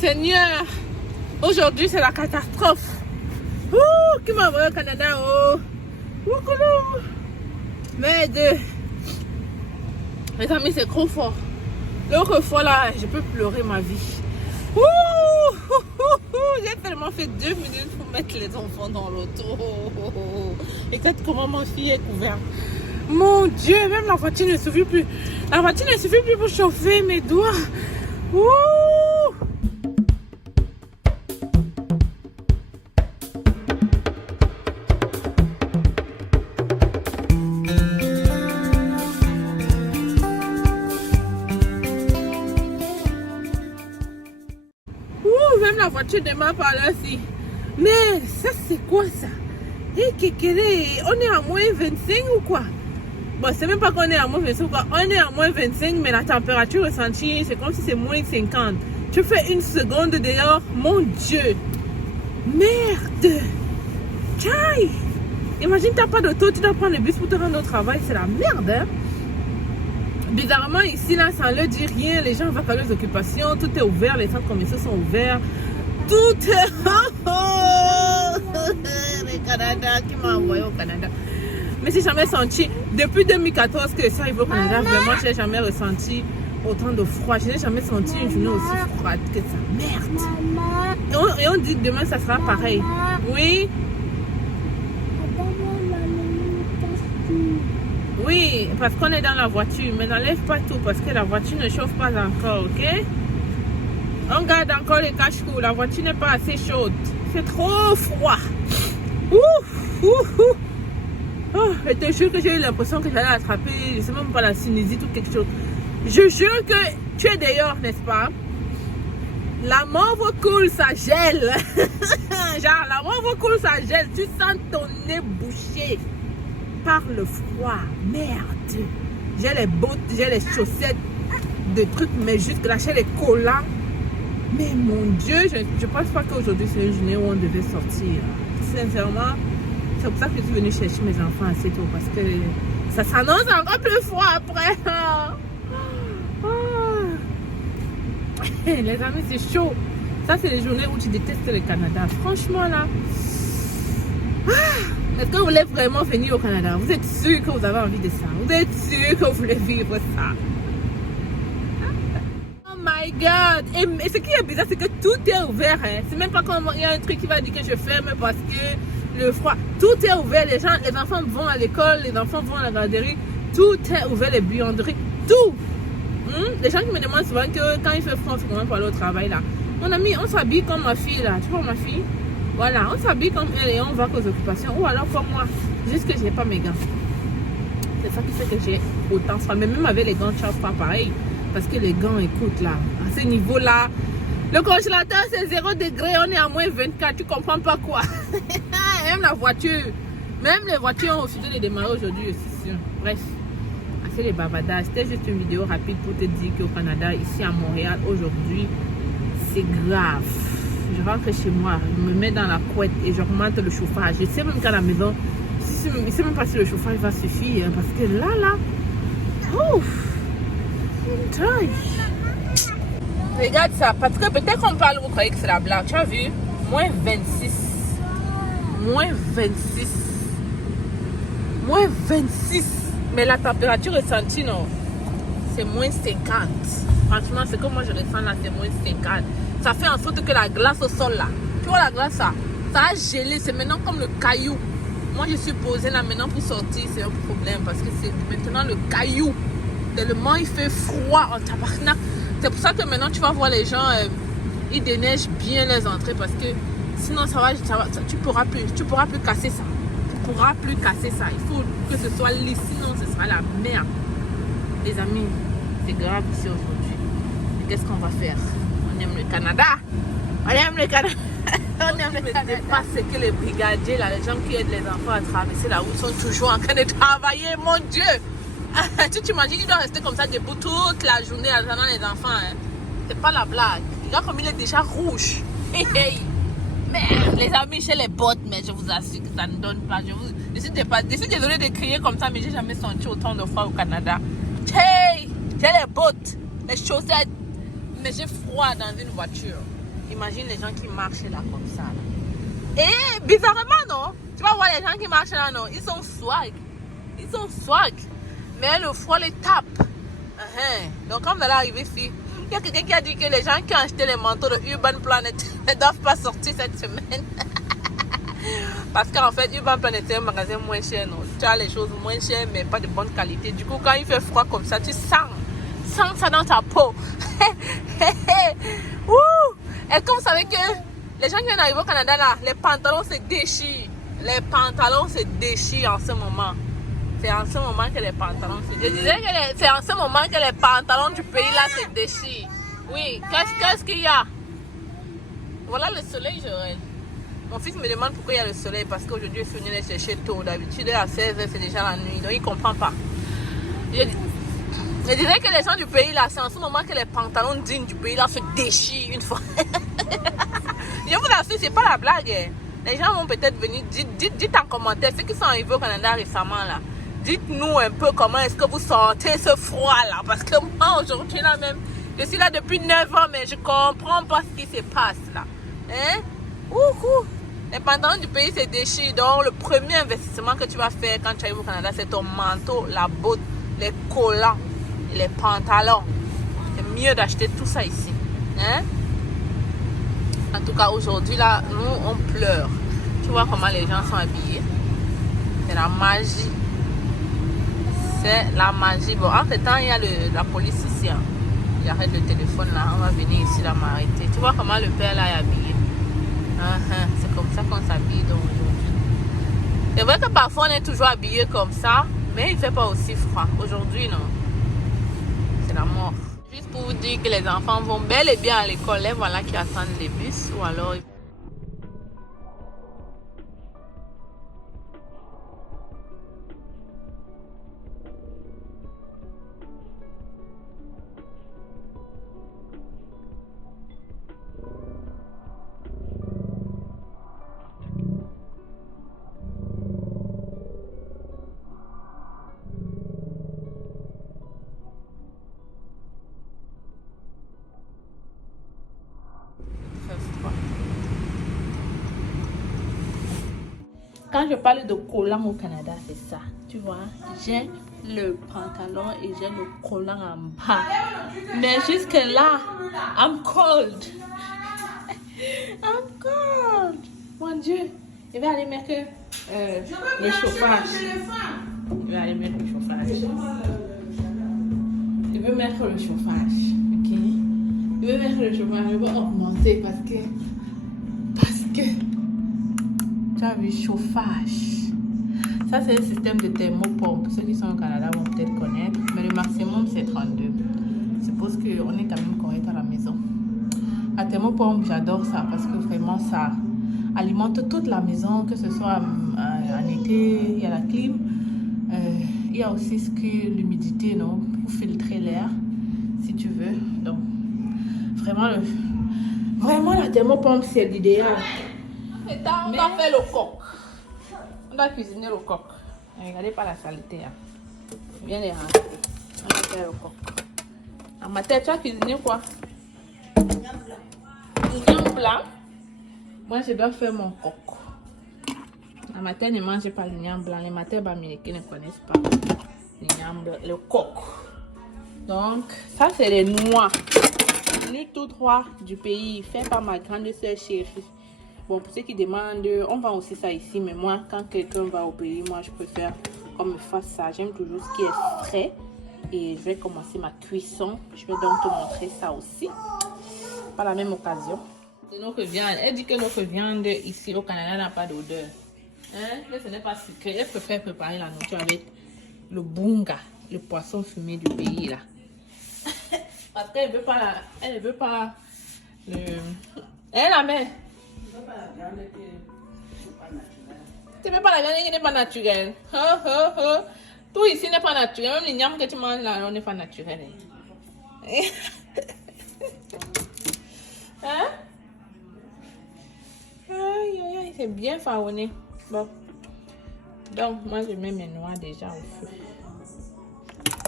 Seigneur, aujourd'hui c'est la catastrophe. Ouh, qui m'a envoyé au Canada, oh. Ouh, mais les amis, c'est trop fort. L'autre fois là, je peux pleurer ma vie. Ouh, j'ai tellement fait 2 minutes pour mettre les enfants dans l'auto. Regarde comment ma fille est couverte. Mon Dieu, même la voiture ne suffit plus. La voiture ne suffit plus pour chauffer mes doigts. Ouh. Même la voiture démarre par là aussi. Mais ça c'est quoi ça? Et on est à moins 25 ou quoi? Bon, c'est même pas qu'on est à moins 25 ou quoi. On est à moins 25, mais la température ressentie, c'est comme si c'est moins 50. Tu fais une seconde dehors, mon Dieu. Merde. Tchaï. Imagine, t'as pas d'auto, tu dois prendre le bus pour te rendre au travail. C'est la merde, hein? Bizarrement, ici, là, ça ne leur dit rien. Les gens vont faire leurs occupations. Tout est ouvert. Les centres commerciaux sont ouverts. Tout est... Le Canada, qui m'a envoyé au Canada. Mais j'ai jamais senti... Depuis 2014 que ça arrive au Canada, vraiment, je n'ai jamais ressenti autant de froid. Je n'ai jamais senti une journée aussi froide que ça. Merde. Et on dit que demain, ça sera pareil. Oui. Oui, parce qu'on est dans la voiture, mais n'enlève pas tout parce que la voiture ne chauffe pas encore, ok? On garde encore les cache-cou, la voiture n'est pas assez chaude. C'est trop froid. Ouf, ouf, ouf. Oh, je te jure que j'ai eu l'impression que j'allais attraper, je sais même pas, la sinusite ou quelque chose. Je jure que tu es dehors, n'est-ce pas? La morve coule, ça gèle. Genre, la morve coule, ça gèle. Tu sens ton nez bouché par le froid. Merde. J'ai les bottes, j'ai les chaussettes de trucs, mais jusque là j'ai les collants. Mais mon Dieu, je pense pas qu'aujourd'hui c'est une journée où on devait sortir. Sincèrement, c'est pour ça que je suis venue chercher mes enfants assez tôt, parce que ça s'annonce encore plus froid après. Les amis, c'est chaud. Ça, c'est les journées où tu détestes le Canada. Franchement là. Est-ce que vous voulez vraiment venir au Canada? Vous êtes sûr que vous avez envie de ça? Vous êtes sûr que vous voulez vivre ça? Oh my God! Et ce qui est bizarre, c'est que tout est ouvert. Hein? C'est même pas comme il y a un truc qui va dire que je ferme parce que le froid. Tout est ouvert. Les enfants vont à l'école, les enfants vont à la garderie. Tout est ouvert, les buanderies. Tout! Les gens qui me demandent souvent que quand il fait froid, comment pour aller au travail là. Mon ami, on s'habille comme ma fille là. Tu vois ma fille? Voilà, on s'habille comme elle et on va aux occupations. Ou alors comme moi, juste que je n'ai pas mes gants. C'est ça qui fait que j'ai autant froid. Mais même avec les gants, tu n'as pas pareil. Parce que les gants, écoute là, à ce niveau-là, le congélateur c'est 0 degré, on est à moins 24, tu comprends pas quoi. Même la voiture, même les voitures ont refusé de démarrer aujourd'hui, c'est sûr. Bref, assez les bavadages. C'était juste une vidéo rapide pour te dire qu'au Canada, ici à Montréal, aujourd'hui, c'est grave. Je rentre chez moi, je me mets dans la couette et j'augmente le chauffage. Je sais même qu'à la maison, je ne sais même pas si le chauffage va suffire. Hein, parce que là, ouf, regarde ça, parce que peut-être qu'on parle, vous croyez que c'est la blague. Tu as vu? Moins 26. Moins 26. Moins 26. Mais la température ressentie, non, c'est moins 50. Franchement, c'est comme moi je ressens là, c'est moins 50. Ça fait en sorte que la glace au sol là, tu vois la glace ça a gelé, c'est maintenant comme le caillou. Moi je suis posée là maintenant pour sortir, c'est un problème parce que c'est maintenant le caillou. Tellement il fait froid en tabarnak. C'est pour ça que maintenant tu vas voir les gens, ils déneigent bien les entrées parce que sinon tu pourras plus casser ça. Tu pourras plus casser ça. Il faut que ce soit lisse, sinon ce sera la merde. Les amis, c'est grave ici aujourd'hui. Mais qu'est-ce qu'on va faire? On aime le Canada. On aime le Canada. On aime le Canada. Pas ce que les brigadiers, là, les gens qui aident les enfants à traverser la route sont toujours en train de travailler. Mon Dieu! Tu t'imagines qu'il doit rester comme ça debout toute la journée attendant les enfants. Hein? C'est pas la blague. Regarde comme il est déjà rouge. Hey, hey. Mais les amis, j'ai les bottes, mais je vous assure que ça ne donne pas. Je suis désolée de crier comme ça, mais j'ai jamais senti autant de froid au Canada. Hey! J'ai les bottes, les chaussettes. Mais j'ai froid dans une voiture. Imagine les gens qui marchent là comme ça. Là. Et bizarrement, non? Tu vas voir les gens qui marchent là, non? Ils sont swag. Ils sont swag. Mais le froid les tape. Donc, quand vous allez arriver ici, il y a quelqu'un qui a dit que les gens qui ont acheté les manteaux de Urban Planet ne doivent pas sortir cette semaine. Parce qu'en fait, Urban Planet c'est un magasin moins cher. Non? Tu as les choses moins chères, mais pas de bonne qualité. Du coup, quand il fait froid comme ça, tu sens ça dans ta peau. Est-ce que vous savez que les gens qui viennent d'arriver au Canada, là, les pantalons se déchirent. Les pantalons se déchirent en ce moment. C'est en ce moment que les pantalons se déchirent. Je disais que c'est en ce moment que les pantalons du pays là se déchirent. Oui, qu'est-ce qu'il y a? Voilà le soleil, Joël. Mon fils me demande pourquoi il y a le soleil. Parce qu'aujourd'hui, il est venu les chercher tôt. D'habitude, à 16h, c'est déjà la nuit. Donc, il ne comprend pas. Je disais que les gens du pays là, c'est en ce moment que les pantalons dignes du pays là se déchirent une fois. Je vous assure, c'est pas la blague. Les gens vont peut-être venir, dites en commentaire, ceux qui sont arrivés au Canada récemment là, dites-nous un peu comment est-ce que vous sentez ce froid là. Parce que moi aujourd'hui là même, je suis là depuis 9 ans, mais je comprends pas ce qui se passe là. Hein? Les pantalons du pays se déchirent. Donc le premier investissement que tu vas faire quand tu arrives au Canada, c'est ton manteau, la botte, les collants, les pantalons. C'est mieux d'acheter tout ça ici. Hein? En tout cas, aujourd'hui, là, nous, on pleure. Tu vois comment les gens sont habillés. C'est la magie. C'est la magie. Bon, entre temps, il y a la police ici. Hein. Il arrête le téléphone, là. On va venir ici, là, m'arrêter. Tu vois comment le père, là, est habillé. C'est comme ça qu'on s'habille, donc, aujourd'hui. C'est vrai que parfois, on est toujours habillé comme ça, mais il ne fait pas aussi froid. Aujourd'hui, non. C'est la mort. Juste pour vous dire que les enfants vont bel et bien à l'école, voilà qui attendent les bus ou alors... Quand je parle de collant au Canada, c'est ça. Tu vois, j'ai le pantalon et j'ai le collant en bas. Mais jusque là, I'm cold. I'm cold. Mon Dieu. Je vais aller mettre le chauffage. Je vais aller mettre le chauffage. Je vais mettre le chauffage. Ok. Je vais mettre le chauffage. Je vais augmenter parce que tu as vu, chauffage. Ça, c'est un système de thermopompe. Ceux qui sont au Canada vont peut-être connaître. Mais le maximum, c'est 32. Je suppose qu'on est quand même correct à la maison. La thermopompe, j'adore ça parce que vraiment, ça alimente toute la maison, que ce soit en été, il y a la clim. Il y a aussi ce que l'humidité, non, pour filtrer l'air, si tu veux. Donc, vraiment la thermopompe, c'est l'idéal. On doit faire le coq. On doit cuisiner le coq. Regardez pas la saleté. Hein. Viens les rentrer. On va faire le coq. À ma tête, tu as cuisiné quoi? L'igname blanc. Moi, je dois faire mon coq. À ma tête, ne mangez pas l'igname blanc. Les matins américains ne connaissent pas l'igname blanc. Le coq. Donc, ça, c'est les noix. Nous tous trois du pays, fait par ma grande soeur chérie. Bon, pour ceux qui demandent, on vend aussi ça ici, mais moi, quand quelqu'un va au pays, moi, je préfère qu'on me fasse ça. J'aime toujours ce qui est frais. Et je vais commencer ma cuisson. Je vais donc te montrer ça aussi. Par la même occasion. De notre viande. Elle dit que notre viande ici au Canada n'a pas d'odeur. Hein? Mais ce n'est pas sucré. Elle préfère préparer la nourriture avec le bunga, le poisson fumé du pays, là. Parce qu'elle ne veut pas la... Elle ne veut pas le... Elle la met. Tu ne veux pas la viande qui n'est pas naturelle. Tout ici n'est pas naturel. Même les niams que tu manges là, on n'est pas naturel. Hein? Aïe, aïe, aïe, c'est bien faronné. Bon. Donc, moi, je mets mes noix déjà au feu.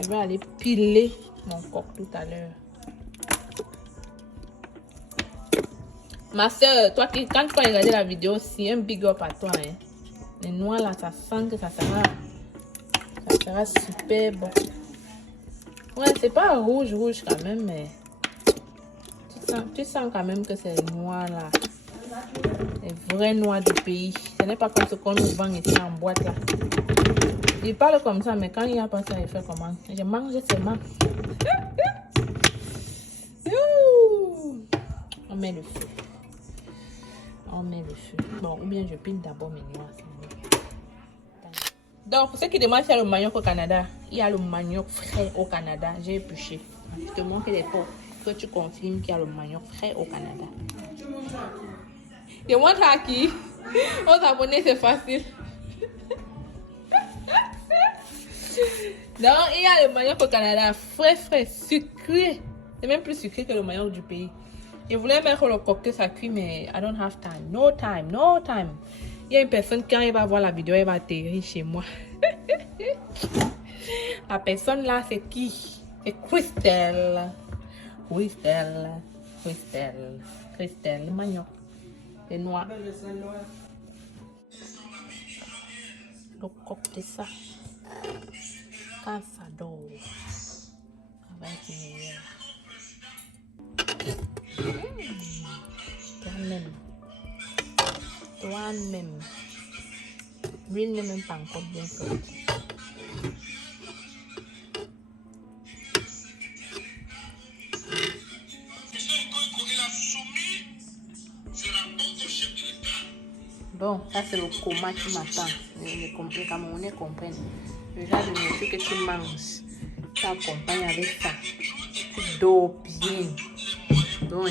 Je vais aller piler mon coq tout à l'heure. Ma soeur, toi qui, quand tu vas regarder la vidéo, c'est un big up à toi. Hein. Les noix là, ça sent que ça sera super bon. Ouais, c'est pas rouge quand même, mais tu sens quand même que c'est noir là. Les vrais noix du pays. Ce n'est pas comme ce qu'on nous vend ici en boîte là. Il parle comme ça, mais quand il n'y a pas ça, il fait comment? Je mange seulement. On met le feu. On met le feu. Bon, ou bien je pile d'abord mes noix. Donc, pour ceux qui demandent s'il y a le manioc au Canada, il y a le manioc frais au Canada. J'ai épluché. Je te montre les pots que tu confirmes qu'il y a le manioc frais au Canada. Je montre à qui? Aux abonnés, c'est facile. Donc, il y a le manioc au Canada, frais, sucré. C'est même plus sucré que le manioc du pays. Je voulais mettre le coq que ça cuit, mais I don't have time. No time. Il y a une personne, quand elle va voir la vidéo, elle va atterrir chez moi. La personne là, c'est qui? C'est Christelle. Christelle, le manioc. C'est noir. Le coq de ça. Quand ça dort. Avec toi-même. L'huile n'est même pas encore bien faite. Bon, ça c'est le coma qui m'attend. Les Camerounais comprennent. Le genre de nourriture que tu manges, tu accompagnes avec ça. Tu dors bien. Donc,